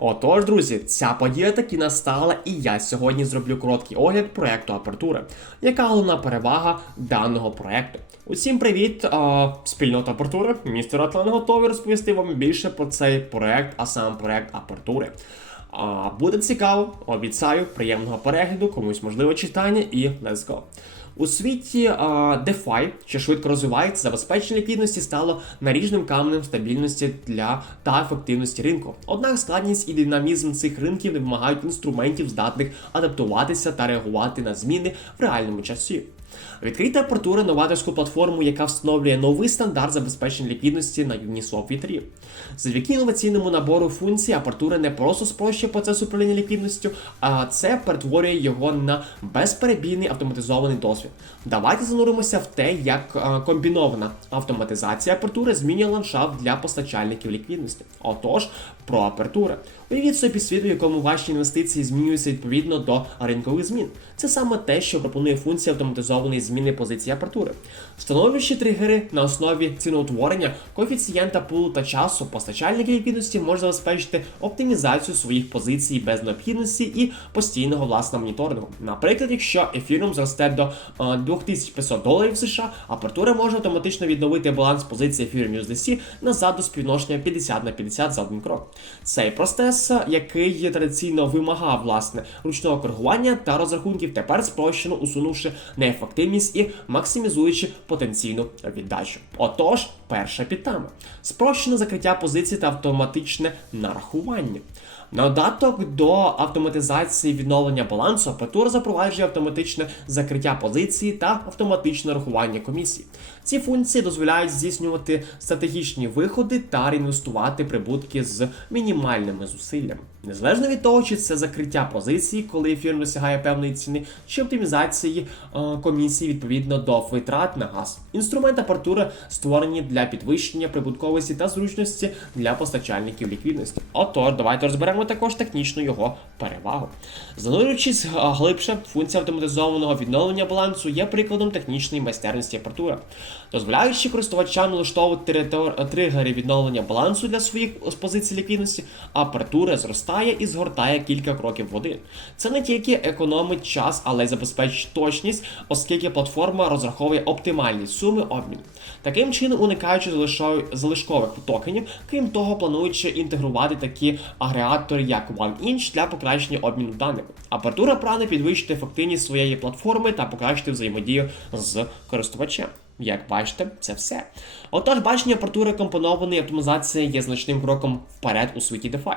Отож, друзі, ця подія таки настала, і я сьогодні зроблю короткий огляд проекту Апертура. Яка головна перевага даного проекту? Усім привіт, а, спільнота Апертури. Містер Атлан готовий розповісти вам більше про цей проект, а сам проект Апертури. А, буде цікаво, обіцяю, приємного перегляду, комусь можливо читання і let's go. У світі DeFi, що швидко розвивається, забезпечення ліквідності стало наріжним каменем стабільності для та ефективності ринку. Однак складність і динамізм цих ринків не вимагають інструментів, здатних адаптуватися та реагувати на зміни в реальному часі. Відкрита апертура новаторську платформу, яка встановлює новий стандарт забезпечення ліквідності на Uniswap V3. Завдяки інноваційному набору функцій апертура не просто спрощує процес управління ліквідністю, а це перетворює його на безперебійний автоматизований досвід. Давайте зануримося в те, як е, комбінована автоматизація апертури змінює ландшафт для постачальників ліквідності. Отож, про апертури. Уявіть собі світ, у якому ваші інвестиції змінюються відповідно до ринкових змін. Це саме те, що пропонує функція автоматизованої зміни позиції апертури. Встановлюючи тригери на основі ціноутворення, коефіцієнта пулу та часу, постачальники ліквідності можуть забезпечити оптимізацію своїх позицій без необхідності і постійного власного моніторингу. Наприклад, якщо Ethereum зросте до е, 2500 доларів США, апертура може автоматично відновити баланс позиції Ethereum USDC назад до співношення 50 на 50 за один крок. Цей процес, який традиційно вимагав власне ручного коригування та розрахунків, тепер спрощено усунувши неефективність і максимізуючи потенційну віддачу. Отож, перша підтема. Спрощене закриття позицій та автоматичне нарахування. На додаток до автоматизації відновлення балансу апертура запроваджує автоматичне закриття позиції та автоматичне рахування комісій. Ці функції дозволяють здійснювати стратегічні виходи та реінвестувати прибутки з мінімальними зусиллями. Незалежно від того, чи це закриття позиції, коли ефір досягає певної ціни, чи оптимізації е, комісії відповідно до витрат на газ. Інструменти апертури створені для підвищення прибутковості та зручності для постачальників ліквідності. Отож, давайте розберемо також технічну його перевагу. Занурюючись е, глибше, функція автоматизованого відновлення балансу є прикладом технічної майстерності апертури, дозволяючи користувачам налаштовувати тригери відновлення балансу для своїх позицій ліквідності, апертура зростає і згортає кілька кроків в один. Це не тільки економить час, але й забезпечить точність, оскільки платформа розраховує оптимальні суми обміну. Таким чином, уникаючи залишкових токенів, крім того, плануючи інтегрувати такі агрегатори, як OneInch для покращення обміну даними. Апертура прагне підвищити ефективність своєї платформи та покращити взаємодію з користувачем. Як бачите, це все. Отож, бачення апертури компонованої автоматизації є значним кроком вперед у світі DeFi.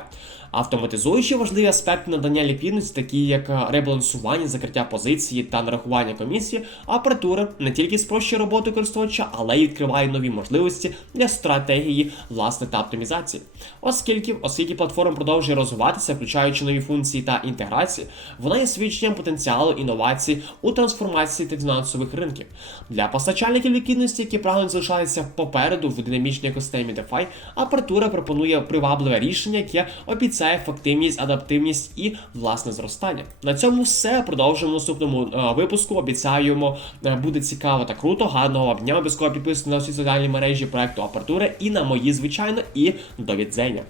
Автоматизуючи важливі аспекти надання ліквідності, такі як е, ребалансування, закриття позиції та нарахування комісії, апертура не тільки спрощує роботу користувача, але й відкриває нові можливості для стратегії власне та оптимізації. Оскільки, оскільки платформа продовжує розвиватися, включаючи нові функції та інтеграції, вона є свідченням потенціалу інновацій у трансформації та фінансових ринків. Для постачальників ліквідності, які прагнуть залишатися попереду в динамічній екосистемі DeFi, апертура пропонує привабливе рішення, яке обіцяє ефективність, адаптивність і власне зростання. На цьому все. Продовжуємо в наступному е, випуску. Обіцяємо, е, буде цікаво та круто. Гарного вам дня. Обов'язково підписуйтесь на всі соціальні мережі проекту Апертура і на мої, звичайно, і до відзення.